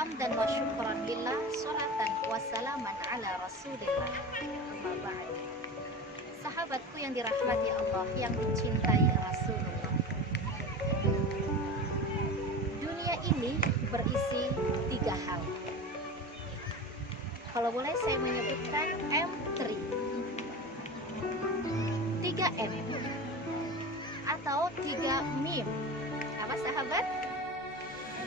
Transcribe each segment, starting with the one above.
Hamdan wa syukran lillah, salatan wa salaman ala rasulillah. Amma ba'd. Sahabatku yang dirahmati Allah, yang dicintai Rasulullah, dunia ini berisi 3 hal. Kalau boleh saya menyebutkan M3, 3M atau 3 mim. Apa sahabat?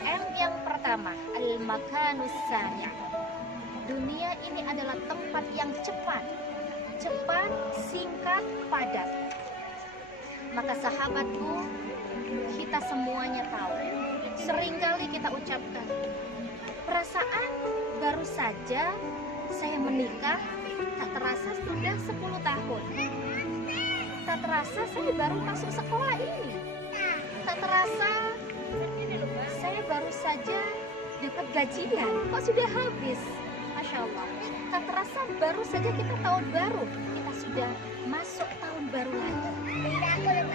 M yang pertama, al-makanus sani'. Dunia ini adalah tempat yang cepat, singkat, padat. Maka sahabatku, kita semuanya tahu, seringkali kita ucapkan, perasaan baru saja saya menikah, tak terasa sudah 10 tahun. Tak terasa saya baru masuk sekolah ini. Tak terasa saya baru saja dapat gajian, kok sudah habis. Masya Allah. Tak terasa baru saja kita tahun baru, kita sudah masuk tahun baru lagi.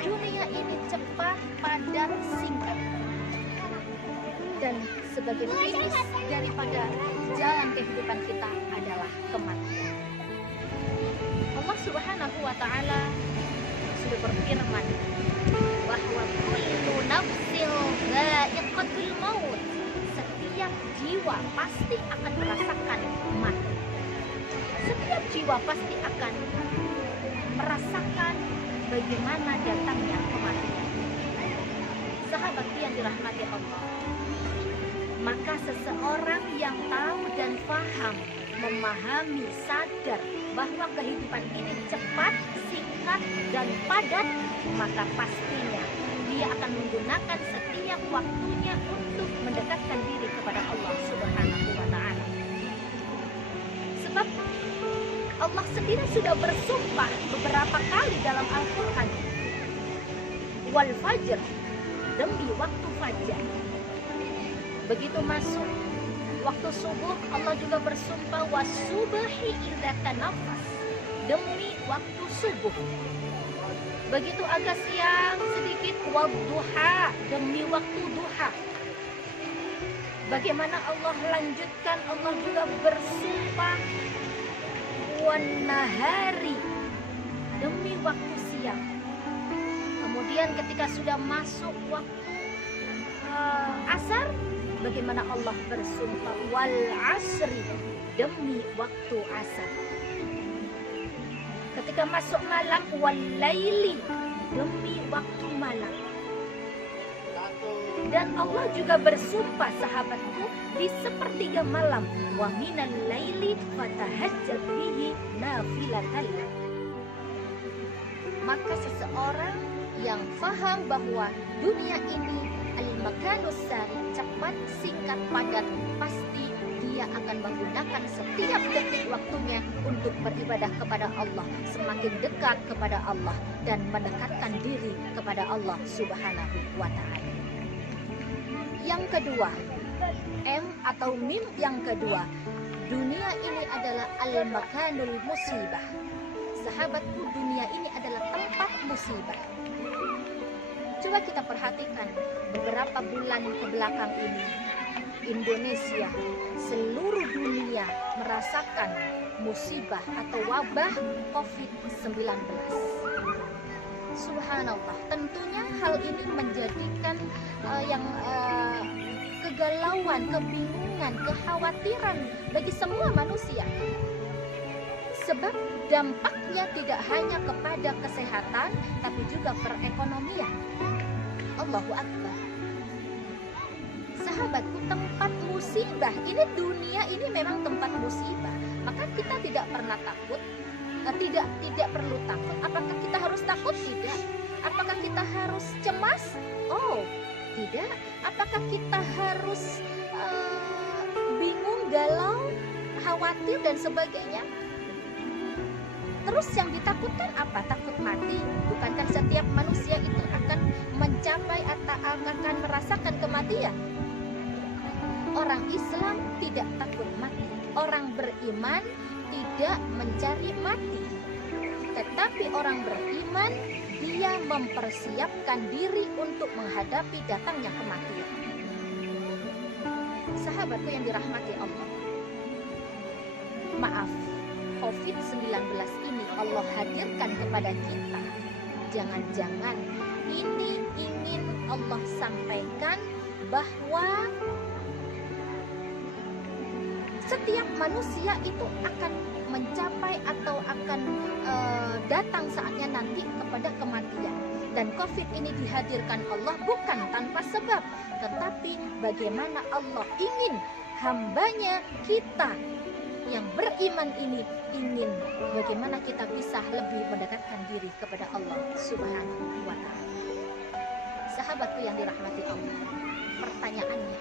Dunia ini cepat, padat, singkat. Dan sebagai finish daripada jalan kehidupan kita adalah kematian. Allah Subhanahu wa ta'ala sudah berfirman bahwa kullu nafsin dha'iqatul maut. Setiap jiwa pasti akan merasakan mati. Setiap jiwa pasti akan merasakan bagaimana datangnya kematian. Sahabat yang dirahmati Allah, maka seseorang yang tahu dan paham, memahami, sadar bahwa kehidupan ini cepat, singkat, dan padat, maka pastinya dia akan menggunakan setiap waktunya untuk mendekatkan diri kepada Allah Subhanahu wa ta'ala. Sebab Allah sendiri sudah bersumpah beberapa kali dalam Al-Quran, wal fajr, demi waktu fajar. Begitu masuk waktu subuh, Allah juga bersumpah wasubhi idza tanafas, demi waktu subuh. Begitu agak siang sedikit, wadduha, demi waktu duha. Bagaimana Allah lanjutkan, Allah juga bersumpah wan nahari, demi waktu siang. Kemudian ketika sudah masuk waktu asar, bagaimana Allah bersumpah wal asri, demi waktu asar. Ketika masuk malam, wal laili, demi waktu malam. Dan Allah juga bersumpah sahabatku di sepertiga malam, wa minal laili fatahajjab bihi nafilatan. Maka seseorang yang faham bahwa dunia ini al-makanus sari, cepat, singkat, padat, pasti dia akan menggunakan setiap detik waktunya untuk beribadah kepada Allah, semakin dekat kepada Allah dan mendekatkan diri kepada Allah Subhanahu wa ta'ala. Yang kedua, M atau mim yang kedua, dunia ini adalah al-makanul musibah. Sahabatku, dunia ini adalah tempat musibah. Coba kita perhatikan beberapa bulan ke belakang ini, Indonesia, seluruh dunia merasakan musibah atau wabah COVID-19. Subhanallah, tentunya hal ini menjadikan kegalauan, kebingungan, kekhawatiran bagi semua manusia. Sebab dampaknya tidak hanya kepada kesehatan, tapi juga perekonomian. Allahu Akbar. Sahabatku, tempat musibah ini, dunia ini memang tempat musibah. Maka kita tidak pernah takut, tidak perlu takut. Apakah kita harus takut? Tidak. Apakah kita harus cemas? Oh, tidak. Apakah kita harus bingung, galau, khawatir dan sebagainya? Terus yang ditakutkan apa? Takut mati. Bukankah setiap manusia itu akan mencapai atau akan merasakan kematian? Orang Islam tidak takut mati. Orang beriman tidak mencari mati. Tetapi orang beriman, dia mempersiapkan diri untuk menghadapi datangnya kematian. Sahabatku yang dirahmati Allah, maaf, COVID-19 ini Allah hadirkan kepada kita. Jangan-jangan ini ingin Allah sampaikan bahwa setiap manusia itu akan mencapai atau akan datang saatnya nanti kepada kematian. Dan COVID ini dihadirkan Allah bukan tanpa sebab, tetapi bagaimana Allah ingin hambanya kita yang beriman ini ingin bagaimana kita bisa lebih mendekatkan diri kepada Allah Subhanahu wa Ta'ala. Sahabatku yang dirahmati Allah, pertanyaannya,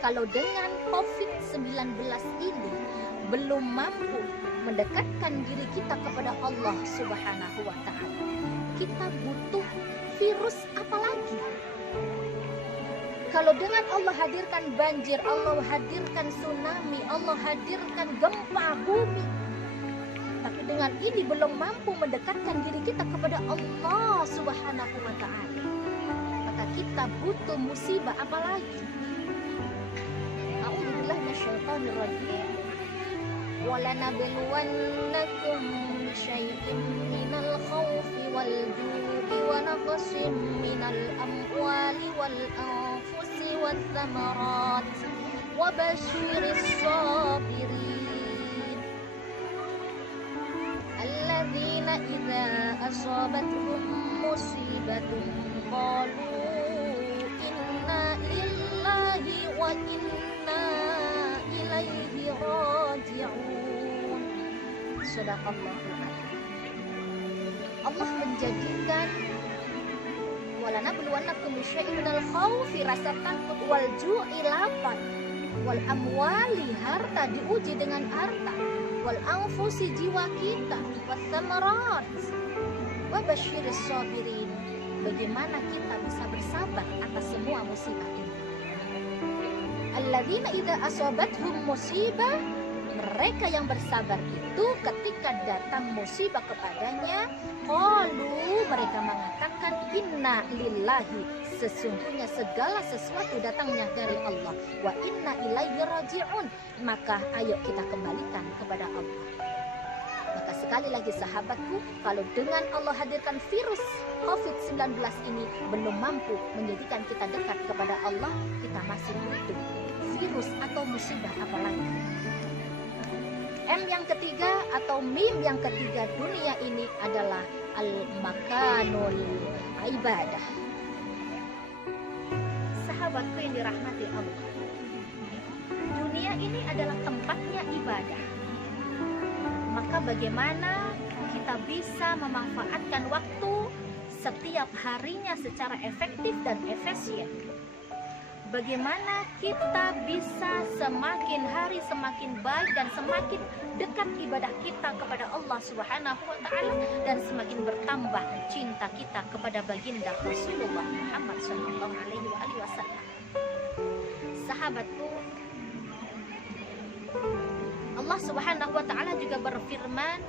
kalau dengan COVID-19 ini belum mampu mendekatkan diri kita kepada Allah Subhanahu wa Ta'ala, kita butuh virus apa lagi? Kalau dengan Allah hadirkan banjir, Allah hadirkan tsunami, Allah hadirkan gempa bumi, tapi dengan ini belum mampu mendekatkan diri kita kepada Allah Subhanahu wa Ta'ala, maka kita butuh musibah apa lagi? A'udzubillahi minasyaitonir rajim. وَلَنَبْلُوَنَّكُمْ بِشَيْءٍ مِّنَ الْخَوْفِ وَالْجُوعِ وَنَقْصٍ مِّنَ الْأَمْوَالِ وَالْأَنفُسِ وَالثَّمَرَاتِ وَبَشِّرِ الصَّابِرِينَ الَّذِينَ إِذَا أَصَابَتْهُم مُّصِيبَةٌ قَالُوا إِنَّا لِلَّهِ وَإِنَّا إِلَيْهِ راجعون. Sadaqallahul adzim. Allah menjadikan walanabluwannakum bisyai'in minal khaufi, rasa takut, wal ju'i, lapar, wal amwali, harta, diuji dengan harta, wal anfusi, jiwa kita, was samarat, wa basyiris sabirin, bagaimana kita bisa bersabar atas semua musibah ini. Alladzina idza asabathum musibah, mereka yang bersabar itu ketika datang musibah kepadanya, qalu, mereka mengatakan, inna lillahi, sesungguhnya segala sesuatu datangnya dari Allah, wa inna ilaihi raji'un, maka ayo kita kembalikan kepada Allah. Maka sekali lagi sahabatku, kalau dengan Allah hadirkan virus COVID-19 ini belum mampu menjadikan kita dekat kepada Allah, kita masih butuh virus atau musibah apa lagi? M yang ketiga atau mim yang ketiga dunia ini adalah al-makanul ibadah. Sahabatku yang dirahmati Allah, dunia ini adalah tempatnya ibadah. Maka bagaimana kita bisa memanfaatkan waktu setiap harinya secara efektif dan efisien? Bagaimana kita bisa semakin hari semakin baik dan semakin dekat ibadah kita kepada Allah Subhanahu wa Ta'ala, dan semakin bertambah cinta kita kepada baginda Rasulullah Muhammad sallallahu alaihi wasallam. Sahabatku, Allah Subhanahu wa Ta'ala juga berfirman,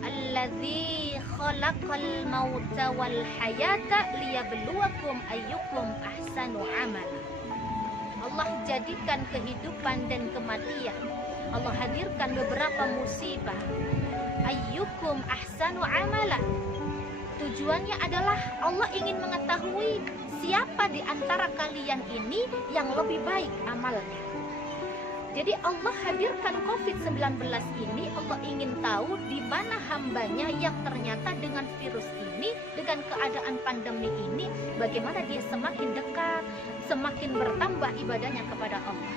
alladzi khalaqal mauta wal hayata liyabluwakum ayyukum ahsanu amala. Allah jadikan kehidupan dan kematian, Allah hadirkan beberapa musibah, ayyukum ahsanu amala. Tujuannya adalah Allah ingin mengetahui siapa di antara kalian ini yang lebih baik amalnya. Jadi Allah hadirkan COVID-19 ini, Allah ingin tahu di mana hambanya yang ternyata dengan virus ini, dengan keadaan pandemi ini, bagaimana dia semakin dekat, semakin bertambah ibadahnya kepada Allah.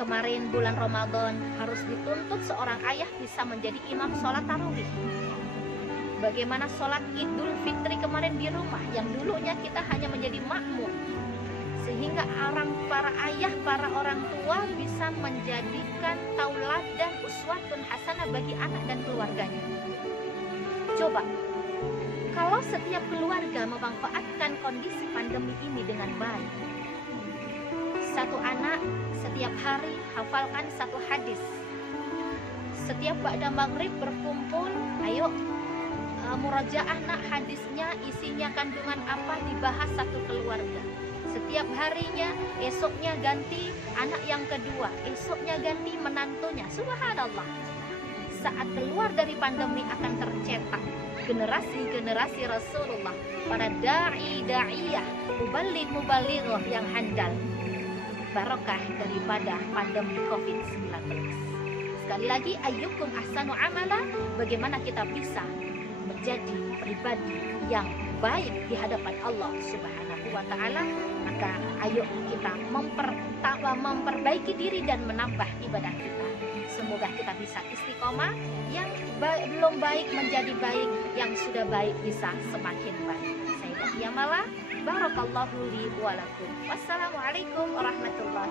Kemarin bulan Ramadan harus dituntut seorang ayah bisa menjadi imam sholat tarawih. Bagaimana sholat Idul Fitri kemarin di rumah, yang dulunya kita hanya menjadi makmum, sehingga para ayah, para orang tua bisa menjadikan tauladan uswatun hasanah bagi anak dan keluarganya. Coba, kalau setiap keluarga memanfaatkan kondisi pandemi ini dengan baik, satu anak setiap hari hafalkan satu hadis, setiap ba'da maghrib berkumpul, ayo murajaah nak hadisnya isinya kandungan apa, dibahas satu keluarga. setiap harinya, esoknya ganti anak yang kedua, esoknya ganti menantunya. Subhanallah. Saat keluar dari pandemi akan tercetak generasi-generasi Rasulullah, para da'iyah, muballigh-mubalighah yang handal. Barokah daripada pandemi COVID-19. Sekali lagi, ayyukum ahsanu amala, bagaimana kita bisa menjadi pribadi yang baik di hadapan Allah Subhanahu wa taala. Maka ayo kita memperbaiki diri dan menambah ibadah kita. Semoga kita bisa istiqomah, yang belum baik menjadi baik, yang sudah baik bisa semakin baik. Saya Fathia Mala, barakallahu li wa lakum. Wassalamualaikum warahmatullahi